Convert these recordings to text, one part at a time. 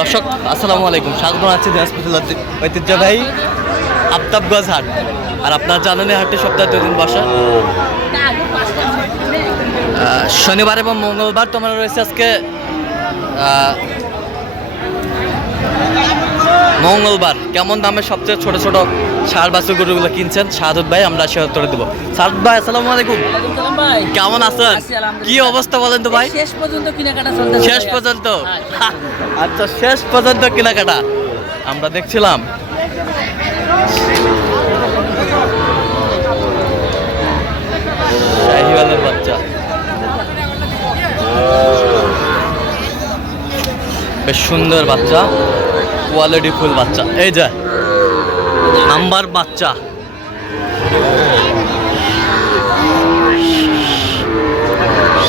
দর্শক, আসসালামু আলাইকুম। স্বাগত আছি দিনাজপুর ঐতিহ্যবাহী আফতাবগঞ্জ হাট। আর আপনার জানেন হাটে হাটটি সপ্তাহে দুদিন বসা। শনিবার এবং মঙ্গলবার তোমার রয়েছে আজকে মঙ্গলবার কেমন দামে সবচেয়ে ছোট ছোট সার বাছুর গরুগুলো কিনছেন? সাদুদ ভাই আমরা সে উত্তরে দেবো। সাদুদ ভাই আসসালামু আলাইকুম। কেমন আছেন? কি অবস্থা বলেন তো ভাই? শেষ পর্যন্ত কেনাকাটা চলতেছে শেষ পর্যন্ত? হ্যাঁ, আচ্ছা শেষ পর্যন্ত কেনাকাটা। আমরা দেখছিলাম। শাহিওয়ালের বাচ্চা। বেশ সুন্দর বাচ্চা। কোয়ালিটি ফুল বাচ্চা। এই যে নাম্বার বাচ্চা।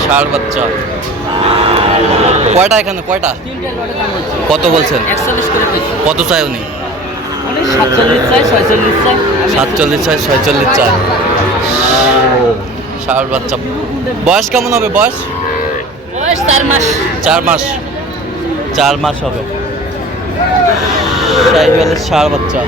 ষাড় বাচ্চা। কয়টা এখানে কয়টা? কত বলছেন? কত চাই উনি? সাতচল্লিশ চাই ছয়চল্লিশ চাই ষাড় বাচ্চা। বয়স কেমন হবে বয়স? বয়স চার মাস। চার মাস। চার মাস হবে। সাইকেলের ষাড় বাচ্চা।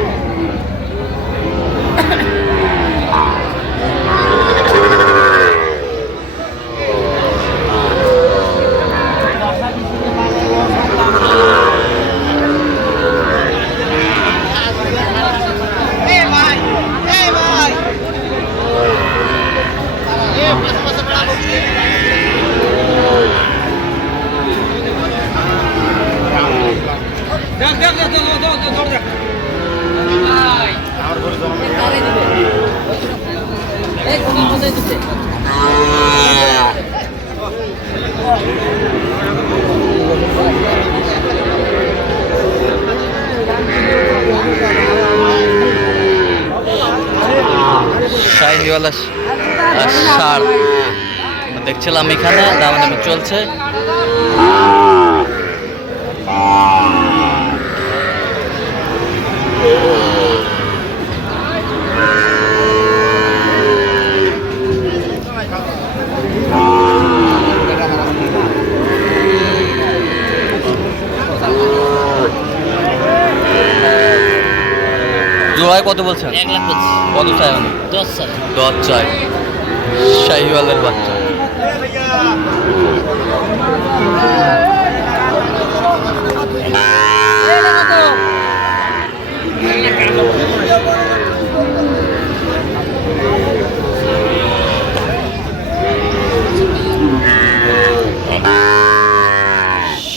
শাহিওয়ালা ষাড় দেখছিলাম এখানে দাম দামে চলছে। জোড়ায় কত বলছেন? এক লাখ বলছি কত চাই উনি? দশ চাই দশ চাই শাহিওয়ালের বাচ্চা।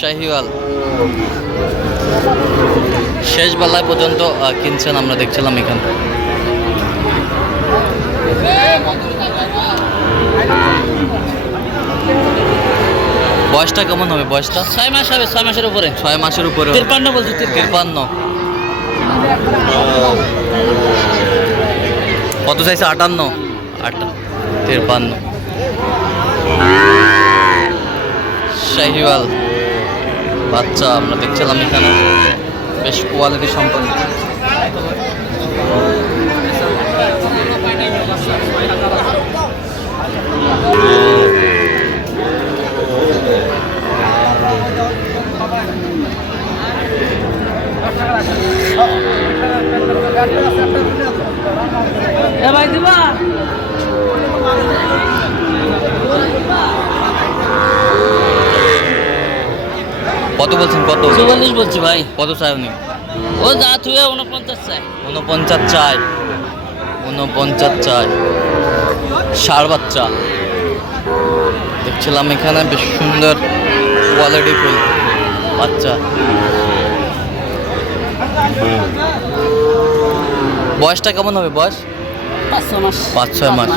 শাহিওয়াল। শেষ বেলায় পর্যন্ত কিনছেন আমরা দেখছিলাম এখানে। বয়সটা কেমন হবে? বয়সটা? ছয় মাস হবে ছয় মাসের উপরে। ছয় মাসের উপরে। তিরপান্ন বলছি তিরপান্ন। তিরপান্ন। কত চাইছে? আটান্ন? আটা তিরপান্ন। শাহিওয়াল। বাচ্চা আমরা দেখছিলাম এখানে। বেশ কোয়ালিটি সম্পন্ন। ভাই দিবা? কত বলছেন কত? চুয়াল্লিশ বলছি ভাই। কত চাই উনি? ও যা তুই উনপঞ্চাশ চাই। উনপঞ্চাশ চাই। উনপঞ্চাশ চাই। ষাড় বাচ্চা। দেখছিলাম এখানে বেশ সুন্দর কোয়ালিটি ফুল। বাচ্চা। বয়সটা কেমন হবে বয়স? পাঁচ ছ মাস। পাঁচ ছয় মাস।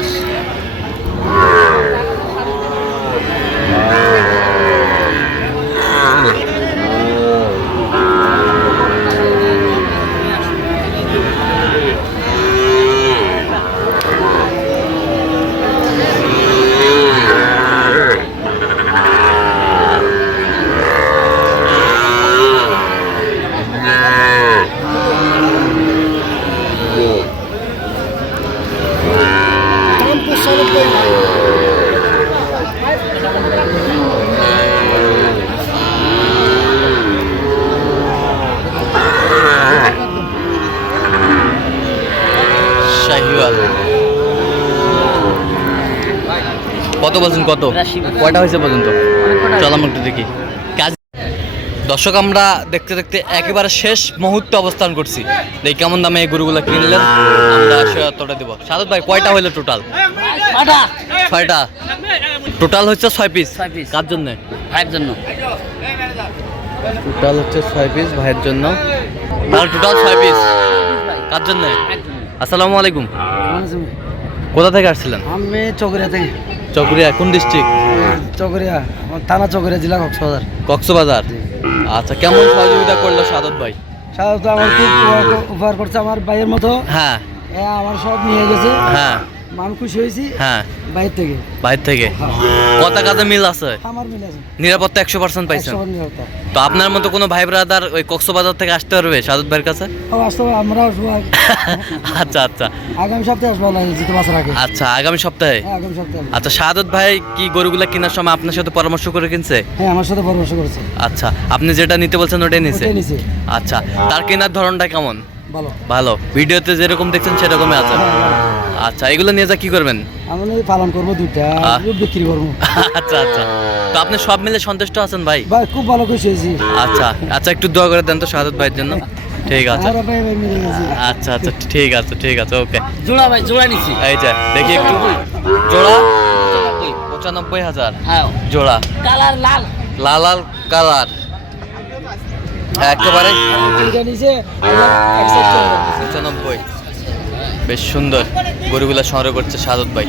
বলছেন কত? কয়টা হয়েছে পর্যন্ত? কয়টা? চলাম একটু দেখি। কাজ দর্শক আমরা দেখতে দেখতে একেবারে শেষ মুহূর্তে অবস্থান করছি। দেখি কেমন দামে এই গরুগুলো কিনলেন? আমরা সে দেবো। সাদত ভাই কয়টা হইল টোটাল ছয়টা। টোটাল হচ্ছে ছয় পিস। কার জন্য? ভাইয়ের জন্য। টোটাল হচ্ছে ছয় পিস ভাইয়ের জন্য। তাহলে টোটাল ছয় পিস কার জন্য? জন্য। আসসালামু আলাইকুম। কোথা থেকে আসছিলেন? আমি চকরিয়া থেকে। চকরিয়া কোন ডিস্ট্রিক্ট চকরিয়া থানা চকরিয়া জেলা কক্সবাজার। কক্সবাজার। আচ্ছা কেমন সহযোগিতা করল সাদত ভাই? সাদত আমার খুব উপকার- উপকার করছে আমার ভাইয়ের মতো। হ্যাঁ। এ আমার সব নিয়ে গেছে। হ্যাঁ। আমি খুশি হয়েছি হ্যাঁ। বাইর থেকে। বাইরে থেকে? কাজে মিল আছে? আমার মিলে আছে। নিরাপত্তা একশো পার্সেন্ট পাইছেন। তো আপনার মতো কোনো ভাই ব্রাদার ওই কক্সবাজার থেকে আসতে পারবে সাদত ভাইয়ের কাছে? আমরা আসব। আচ্ছা আচ্ছা। আগামী সপ্তাহে আসব যেতে বাসার আগে। আচ্ছা আগামী সপ্তাহে? হ্যাঁ আগামী সপ্তাহে আচ্ছা সাদত ভাই কি গরুগুলা কেনার সময় আপনার সাথে পরামর্শ করে কিনছে? হ্যাঁ আমার সাথে পরামর্শ করেছে। আচ্ছা আপনি যেটা নিতে বলছেন ওটাই নিছে। আচ্ছা তার কেনার ধরনটা কেমন? ভালো। ভালো। ভিডিওতে যেরকম দেখছেন সেরকমই আছে। হ্যাঁ, আচ্ছা এগুলো নিয়ে যা কি করবেন? আমি পালন করব দুইটা। বিক্রি করব। আচ্ছা আচ্ছা। তো আপনি সব মিলে সন্তুষ্ট আছেন ভাই? ভাই খুব ভালো খুশি হয়েছি। আচ্ছা আচ্ছা একটু দোয়া করে দেন তো শাহাদত ভাইয়ের জন্য। ঠিক আছে। আচ্ছা আচ্ছা ঠিক আছে ঠিক আছে ওকে। জোড়া ভাই জোড়া নিছি। এই যে দেখি একটু। জোড়া? পঁচানব্বই। পঁচানব্বই হাজার। হ্যাঁ। জোড়া? কালার লাল। লাল লাল কালার। একেবারে। পঁচানব্বই। বেশ সুন্দর। গরুগুলা সংগ্রহ করছে সাদত ভাই।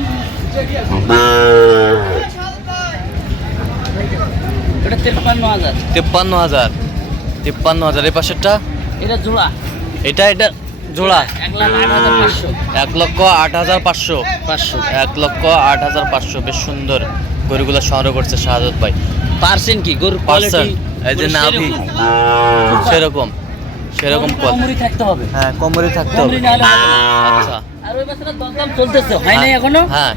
তেপ্পান্ন হাজার। তিপ্পান্ন হাজার। এই পাশেরটা? এটা জোড়া। এটা এটা জোড়া? এক হাজার এক লক্ষ আট হাজার পাঁচশো। পাঁচশো। এক লক্ষ আট হাজার পাঁচশো। বেশ সুন্দর। গরুগুলা সংগ্রহ করছে শাহাদত ভাই। পার্সেন্ট কি? গরুর পার্সেন্ট। এই যে নাভি সেরকম সেরকম কমরি থাকতে হবে। হ্যাঁ কোমরে থাকতে হবে। আচ্ছা। আর ওই বাচ্চাটা দরদাম চলতেছে হয় নাই এখনও? হ্যাঁ।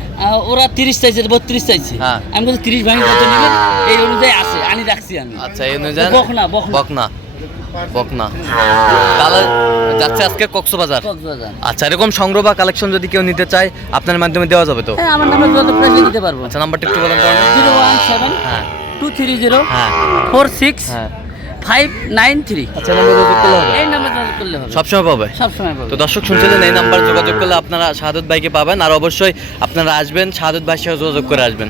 ওরা চাইছে চাইছে। হ্যাঁ। আমি বলছি তিরিশ ভাঙি কত নেবেন এই অনুযায়ী আছে আনি রাখছি আমি। আচ্ছা এই অনুযায়ী বকনা, বকনা। বকনা। বকনা। তাহলে যাচ্ছে আজকে কক্সবাজার। কক্সবাজার। আচ্ছা এরকম সংগ্রহ বা কালেকশন যদি কেউ নিতে চায় আপনার মাধ্যমে দেওয়া যাবে তো? হ্যাঁ আমার নামে যোগাযোগ দিতে পারব। আচ্ছা নাম্বারটা একটু বলেন তো জিরো ওয়ান সেভেন হ্যাঁ। Two three zero four six five nine three আচ্ছা যোগাযোগ করলে হবে? এই নাম্বার যোগাযোগ করলে হবে। সবসময় পাবে? সবসময় পাবো। তো দর্শক শুনছিলেন এই নাম্বার যোগাযোগ করলে আপনারা শাহাদত ভাইকে পাবেন আর অবশ্যই আপনারা আসবেন শাহাদত ভাইয়ের সাথে যোগাযোগ করে আসবেন।